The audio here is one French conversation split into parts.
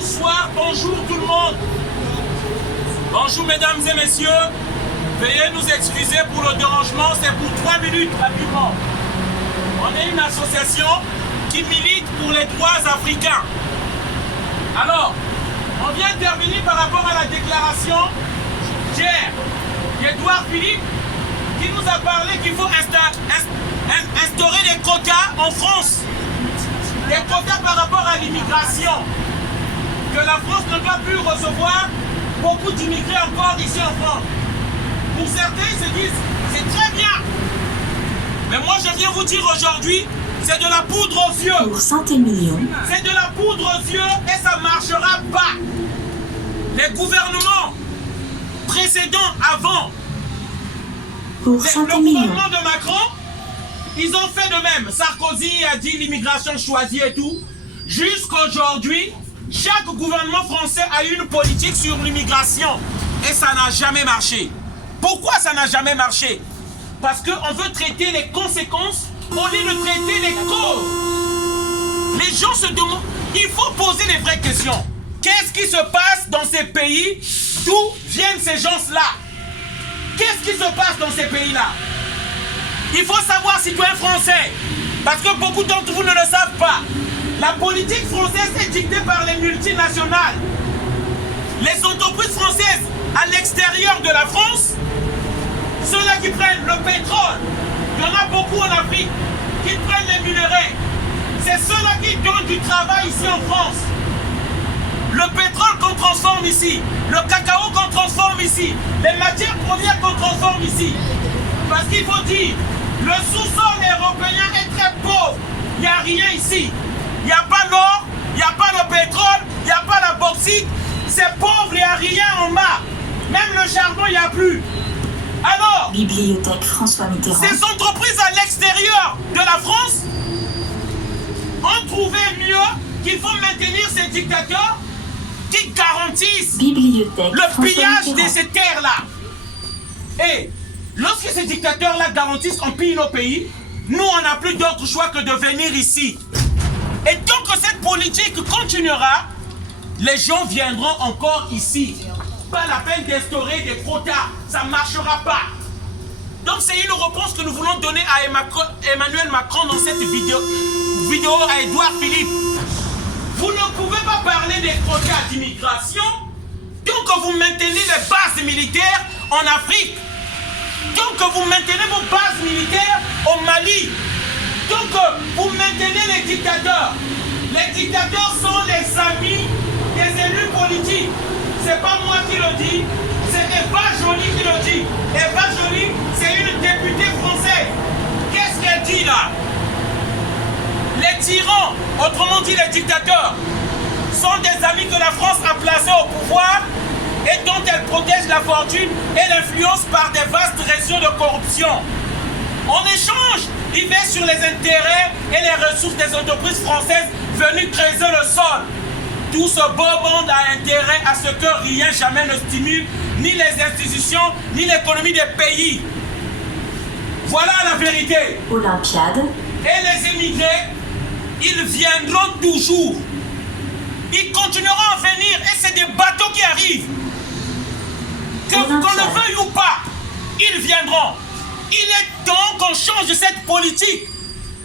Bonsoir, bonjour tout le monde. Bonjour mesdames et messieurs. Veuillez nous excuser pour le dérangement, c'est pour 3 minutes rapidement. On est une association qui milite pour les droits africains. Alors, on vient intervenir par rapport à la déclaration d'hier d'Edouard Philippe qui nous a parlé qu'il faut instaurer des quotas en France. Des quotas par rapport à l'immigration. Que la France ne doit plus recevoir beaucoup d'immigrés encore ici en France. Pour certains, ils se disent, c'est très bien. Mais moi, je viens vous dire aujourd'hui, c'est de la poudre aux yeux. Pour 100 millions. C'est de la poudre aux yeux et ça ne marchera pas. Les gouvernements précédents avant, Pour 100 le millions. gouvernement de Macron, ils ont fait de même. Sarkozy a dit l'immigration choisie et tout. Jusqu'aujourd'hui, chaque gouvernement français a eu une politique sur l'immigration. Et ça n'a jamais marché. Pourquoi ça n'a jamais marché? Parce qu'on veut traiter les conséquences au lieu de traiter les causes. Les gens se demandent, il faut poser les vraies questions. Qu'est-ce qui se passe dans ces pays? D'où viennent ces gens-là? Qu'est-ce qui se passe dans ces pays-là? Il faut savoir, citoyen français, parce que beaucoup d'entre vous ne le savent pas. La politique française est dictée par les multinationales. Les entreprises françaises à l'extérieur de la France, ceux-là qui prennent le pétrole, il y en a beaucoup en Afrique, qui prennent les minerais. C'est ceux-là qui donnent du travail ici en France. Le pétrole qu'on transforme ici, le cacao qu'on transforme ici, les matières premières qu'on transforme ici. Parce qu'il faut dire, le sous-sol européen est très pauvre. Il n'y a rien ici. Il n'y a pas l'or, il n'y a pas le pétrole, il n'y a pas la bauxite. C'est pauvre, il n'y a rien en bas. Même le charbon, il n'y a plus. Alors, Bibliothèque François Mitterrand. ces entreprises à l'extérieur de la France ont trouvé mieux qu'il faut maintenir ces dictateurs qui garantissent Bibliothèque le François pillage de Mitterrand. ces terres-là. Et lorsque ces dictateurs-là garantissent qu'on pille nos pays, nous, on n'a plus d'autre choix que de venir ici. Et tant que cette politique continuera, les gens viendront encore ici. Pas la peine d'instaurer des quotas, ça ne marchera pas. Donc c'est une réponse que nous voulons donner à Emmanuel Macron dans cette vidéo à Edouard Philippe. Vous ne pouvez pas parler des quotas d'immigration tant que vous maintenez les bases militaires en Afrique, tant que vous maintenez vos bases militaires au Mali, tant que vous maintenez les dictateurs. Les dictateurs sont les amis des élus politiques. C'est pas moi qui le dis, c'est Eva Joly qui le dit. Eva Joly, c'est une députée française. Qu'est-ce qu'elle dit là? Les tyrans, autrement dit les dictateurs, sont des amis que la France a placés au pouvoir et dont elle protège la fortune et l'influence par des vastes réseaux de corruption. En échange, il veille sur les intérêts et les ressources des entreprises françaises venues creuser le sol. Tout ce beau monde a intérêt à ce que rien jamais ne stimule ni les institutions, ni l'économie des pays. Voilà la vérité. Olympiade. Et les immigrés, ils viendront toujours. Ils continueront à venir et c'est des bateaux qui arrivent. Qu'on le veuille ou pas, ils viendront. Il est temps qu'on change cette politique.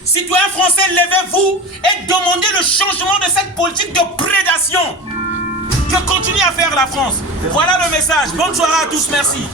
Citoyens français, levez-vous et demandez le changement de cette politique de prédation que continue à faire la France. Voilà le message. Bonne soirée à tous, merci.